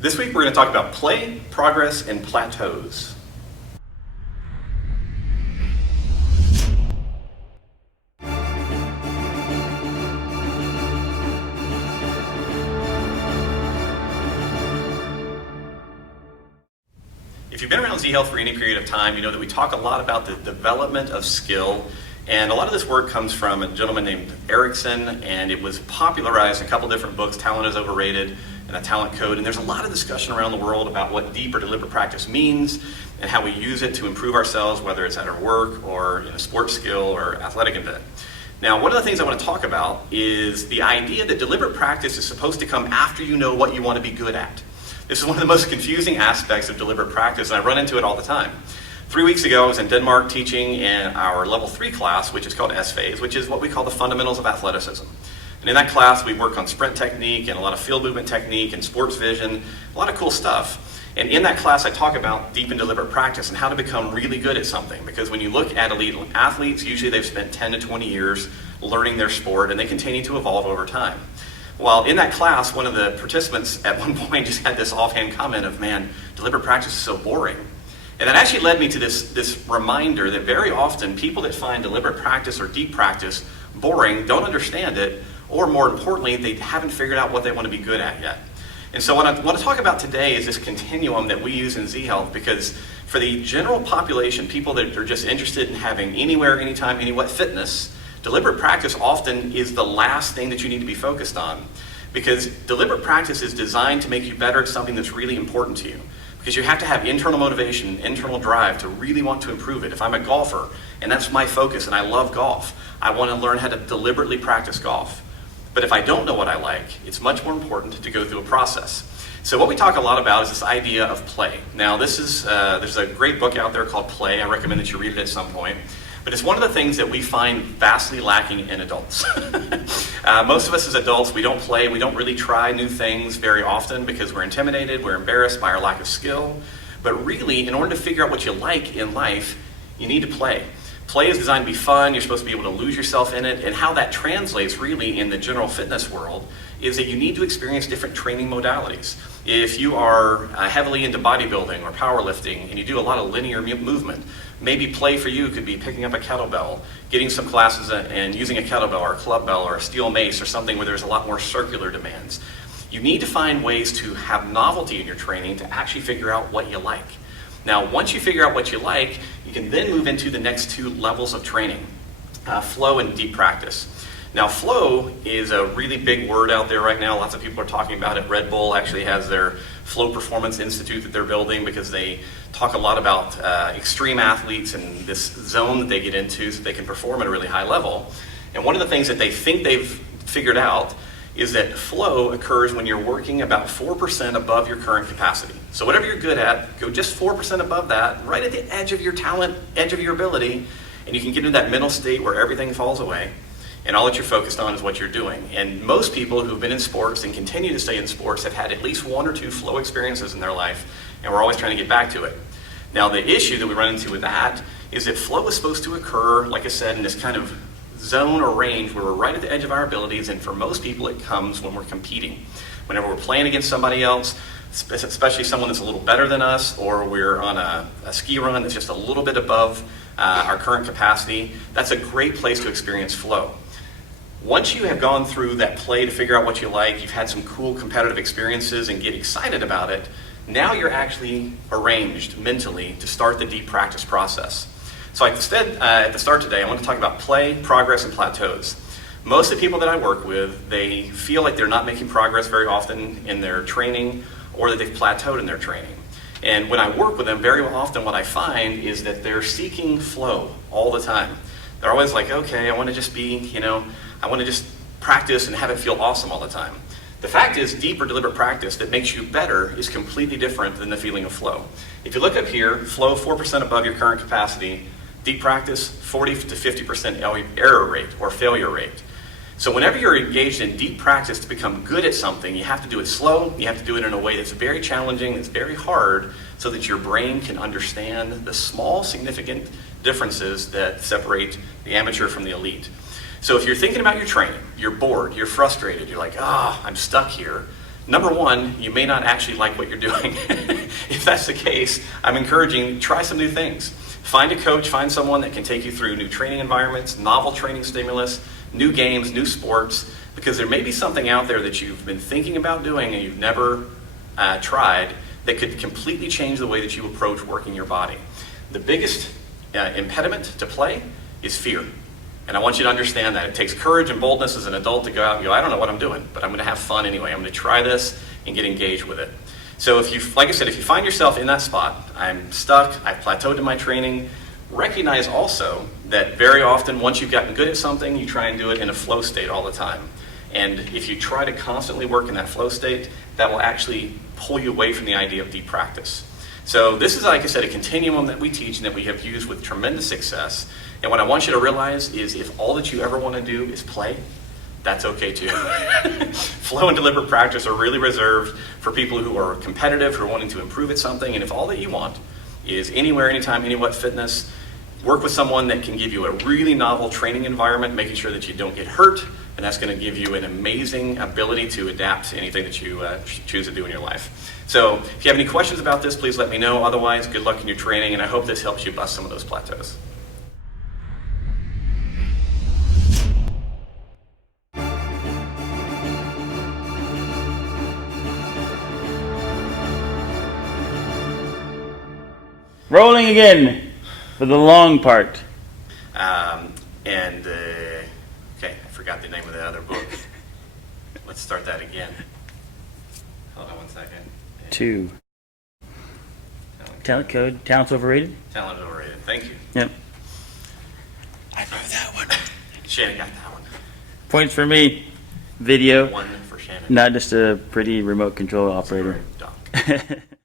This week we're going to talk about play, progress, and plateaus. If you've been around Z-Health for any period of time, you know that we talk a lot about the development of skill, and a lot of this work comes from a gentleman named Erickson, and it was popularized in a couple different books, Talent is Overrated and A Talent Code, and there's a lot of discussion around the world about what deep or deliberate practice means and how we use it to improve ourselves, whether it's at our work or in a sports skill or athletic event. Now, one of the things I want to talk about is the idea that deliberate practice is supposed to come after you know what you want to be good at. This is one of the most confusing aspects of deliberate practice, and I run into it all the time. 3 weeks ago, I was in Denmark teaching in our level 3 class, which is called S-Phase, which is what we call the fundamentals of athleticism. And in that class, we work on sprint technique and a lot of field movement technique and sports vision, a lot of cool stuff. And in that class, I talk about deep and deliberate practice and how to become really good at something. Because when you look at elite athletes, usually they've spent 10 to 20 years learning their sport, and they continue to evolve over time. Well, in that class, one of the participants at one point just had this offhand comment of, man, deliberate practice is so boring. And that actually led me to this reminder that very often people that find deliberate practice or deep practice boring don't understand it, or more importantly, they haven't figured out what they want to be good at yet. And so what I want to talk about today is this continuum that we use in Z-Health, because for the general population, people that are just interested in having anywhere, anytime, anywhere fitness, deliberate practice often is the last thing that you need to be focused on, because deliberate practice is designed to make you better at something that's really important to you. Because you have to have internal motivation, internal drive to really want to improve it. If I'm a golfer, and that's my focus, and I love golf, I want to learn how to deliberately practice golf. But if I don't know what I like, it's much more important to go through a process. So what we talk a lot about is this idea of play. Now there's a great book out there called Play. I recommend that you read it at some point. But it's one of the things that we find vastly lacking in adults. Most of us as adults, we don't play, we don't really try new things very often because we're intimidated, we're embarrassed by our lack of skill. But really, in order to figure out what you like in life, you need to play. Play is designed to be fun, you're supposed to be able to lose yourself in it, and how that translates really in the general fitness world is that you need to experience different training modalities. If you are heavily into bodybuilding or powerlifting and you do a lot of linear movement, maybe play for you could be picking up a kettlebell, getting some classes and using a kettlebell or a club bell or a steel mace or something where there's a lot more circular demands. You need to find ways to have novelty in your training to actually figure out what you like. Now, once you figure out what you like, you can then move into the next two levels of training, flow and deep practice. Now, flow is a really big word out there right now. Lots of people are talking about it. Red Bull actually has their Flow Performance Institute that they're building because they talk a lot about extreme athletes and this zone that they get into so they can perform at a really high level. And one of the things that they think they've figured out is that flow occurs when you're working about 4% above your current capacity. So whatever you're good at, go just 4% above that, right at the edge of your talent, edge of your ability, and you can get into that middle state where everything falls away. And all that you're focused on is what you're doing. And most people who've been in sports and continue to stay in sports have had at least one or two flow experiences in their life, and we're always trying to get back to it. Now, the issue that we run into with that is that flow is supposed to occur, like I said, in this kind of zone or range where we're right at the edge of our abilities, and for most people it comes when we're competing. Whenever we're playing against somebody else, especially someone that's a little better than us, or we're on a ski run that's just a little bit above our current capacity, that's a great place to experience flow. Once you have gone through that play to figure out what you like, you've had some cool competitive experiences and get excited about it, now you're actually arranged mentally to start the deep practice process. So instead, at the start today, I want to talk about play, progress, and plateaus. Most of the people that I work with, they feel like they're not making progress very often in their training, or that they've plateaued in their training. And when I work with them, very often what I find is that they're seeking flow all the time. They're always like, okay, I want to just be, I want to just practice and have it feel awesome all the time. The fact is, deep or deliberate practice that makes you better is completely different than the feeling of flow. If you look up here, flow 4% above your current capacity, deep practice 40 to 50% error rate or failure rate. So whenever you're engaged in deep practice to become good at something, you have to do it slow, you have to do it in a way that's very challenging, that's very hard, so that your brain can understand the small, significant differences that separate the amateur from the elite. So if you're thinking about your training, you're bored, you're frustrated, you're like, I'm stuck here, Number one, you may not actually like what you're doing. If that's the case, I'm encouraging, try some new things. Find a coach, find someone that can take you through new training environments, novel training stimulus, new games, new sports, because there may be something out there that you've been thinking about doing and you've never tried that could completely change the way that you approach working your body. The biggest impediment to play is fear. And I want you to understand that. It takes courage and boldness as an adult to go out and go, I don't know what I'm doing, but I'm going to have fun anyway. I'm going to try this and get engaged with it. So if you, like I said, if you find yourself in that spot, I'm stuck, I've plateaued in my training, recognize also that very often once you've gotten good at something, you try and do it in a flow state all the time. And if you try to constantly work in that flow state, that will actually pull you away from the idea of deep practice. So this is, like I said, a continuum that we teach and that we have used with tremendous success. And what I want you to realize is if all that you ever want to do is play, that's okay too. Flow and deliberate practice are really reserved for people who are competitive, who are wanting to improve at something. And if all that you want is anywhere, anytime, anywhat fitness, work with someone that can give you a really novel training environment, making sure that you don't get hurt, and that's going to give you an amazing ability to adapt to anything that you choose to do in your life. So if you have any questions about this, please let me know. Otherwise, good luck in your training, and I hope this helps you bust some of those plateaus. Rolling again for the long part. Okay, I forgot the name of the other book. Let's start that again. Hold on one second. 2. Talent code. Talent's overrated? Talent is overrated. Thank you. Yep. I know that one. Shannon got that one. Points for me. Video. 1 for Shannon. Not just a pretty remote control operator. Dog.